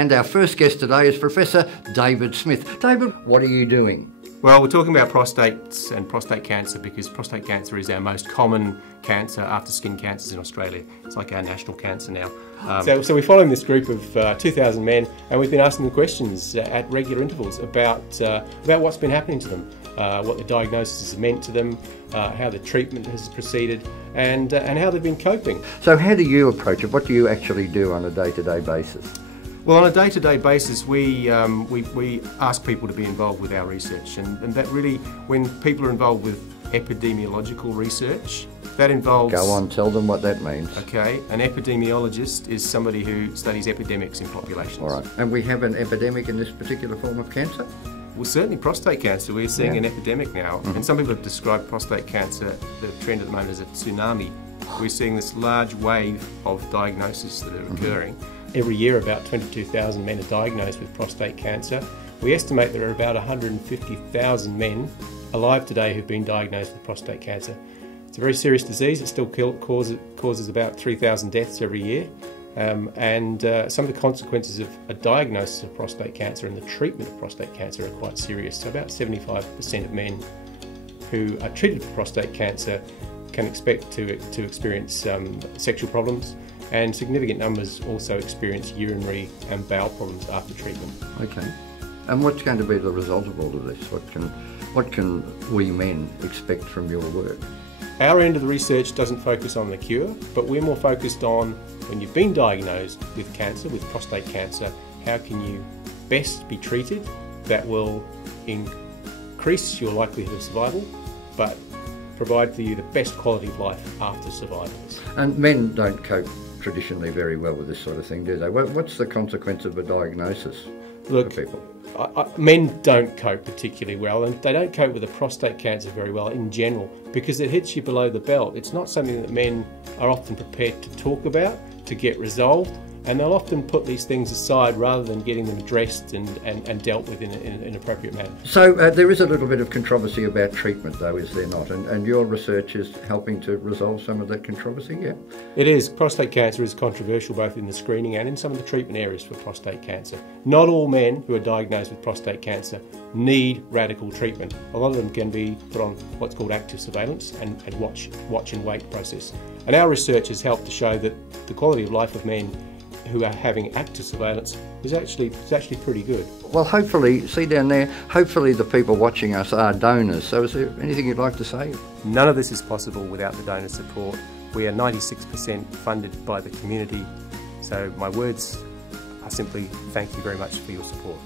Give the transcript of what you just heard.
And our first guest today is Professor David Smith. David, what are you doing? Well, we're talking about prostates and prostate cancer because prostate cancer is our most common cancer after skin cancers in Australia. It's like our national cancer now. So we're following this group of 2,000 men, and we've been asking them questions at regular intervals about what's been happening to them, what the diagnosis has meant to them, how the treatment has proceeded, and how they've been coping. So how do you approach it? What do you actually do on a day-to-day basis? Well, on a day-to-day basis, we ask people to be involved with our research, and that really, when people are involved with epidemiological research, that involves... Go on, tell them what that means. Okay, an epidemiologist is somebody who studies epidemics in populations. All right, and we have an epidemic in this particular form of cancer? Well, certainly prostate cancer, we're seeing an epidemic now, and some people have described prostate cancer, the trend at the moment, as a tsunami. We're seeing this large wave of diagnoses that are occurring. Every year about 22,000 men are diagnosed with prostate cancer. We estimate there are about 150,000 men alive today who've been diagnosed with prostate cancer. It's a very serious disease. It still causes about 3,000 deaths every year. And some of the consequences of a diagnosis of prostate cancer and the treatment of prostate cancer are quite serious. So about 75% of men who are treated for prostate cancer can expect to experience sexual problems, and significant numbers also experience urinary and bowel problems after treatment. Okay. And what's going to be the result of all of this? What can we men expect from your work? Our end of the research doesn't focus on the cure, but we're more focused on when you've been diagnosed with cancer, with prostate cancer, how can you best be treated that will increase your likelihood of survival, but provide for you the best quality of life after survival. And men don't cope traditionally very well with this sort of thing, do they? What's the consequence of a diagnosis for people? Men don't cope particularly well, and they don't cope with the prostate cancer very well in general because it hits you below the belt. It's not something that men are often prepared to talk about, to get resolved, and they'll often put these things aside rather than getting them addressed and dealt with in an appropriate manner. So there is a little bit of controversy about treatment though, is there not? And your research is helping to resolve some of that controversy, yeah? It is. Prostate cancer is controversial both in the screening and in some of the treatment areas for prostate cancer. Not all men who are diagnosed with prostate cancer need radical treatment. A lot of them can be put on what's called active surveillance and watch and wait process. And our research has helped to show that the quality of life of men who are having active surveillance is actually pretty good. Well, hopefully, see down there, hopefully the people watching us are donors. So is there anything you'd like to say? None of this is possible without the donor support. We are 96% funded by the community. So my words are simply thank you very much for your support.